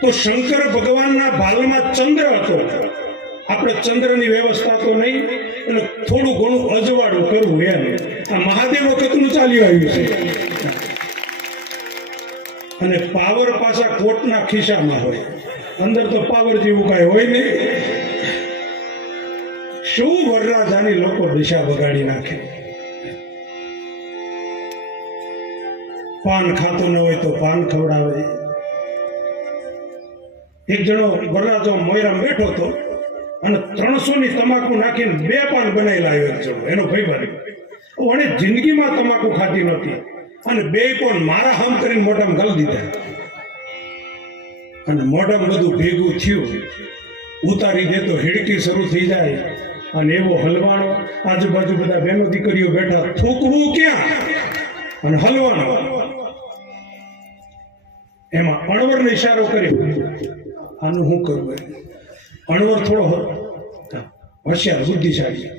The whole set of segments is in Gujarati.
તો શંકર ભગવાનના ભાલમાં ચંદ્ર હતો. આપણે ચંદ્રની વ્યવસ્થા તો નહીં, એટલે થોડું ઘણું અજવાળું કરવું એમ. આ મહાદેવ વખતનું ચાલ્યું આવ્યું છે. અને પાવર પાછા કોટના ખિસ્સામાં હોય, અંદર તો પાવર જેવું કાંઈ હોય નહીં. શું વરરાજાની લોકો દિશા બગાડી નાખે. પાન ખાતું ન હોય તો પાન ખવડાવે. એક જણો વરરાજો મોયરામ બેઠો હતો અને 300 ની તમાકુ નાખીને 2 પાન બનાવી લાવ્યો. એક જણો એનો ભાઈ અને જિંદગીમાં તમાકુ ખાધી નહોતી અને 2 પાન મારા હમ કરીને મોઢામાં ગાળી દીધા. અને મોઢામાં બધું ભેગું થયું. ઉતારી દે તો હિડકી શરૂ થઈ જાય. અને એવો હલવાનો, આજુબાજુ બધા બહેનો દીકરીઓ બેઠા, થૂકવું ક્યાં અને હલવાનો. એમાં અણવરને ઈશારો કર્યો, આનું શું કરવું. અણવર થોડો હોશિયાર બુદ્ધિશાળી,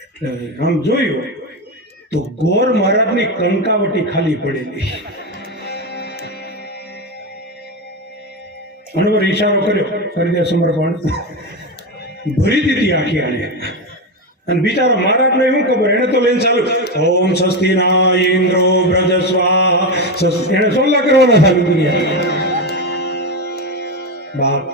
એટલે આમ જોયું તો ગોર મહારાજની કંકાવટી ખાલી પડેલી. અણવર ઈશારો કર્યો, કરી દે સમર્પણ, ભરી દીધી આખી આને. અને બિચારો મહારાજને શું ખબર, એને તો લઈને ચાલુ, ઓમ સ્વસ્તિ ના ઇન્દ્રો બ્રજસ્વા, એને સોલ્લા કરવાના ચાલુ કર્યા. બાપ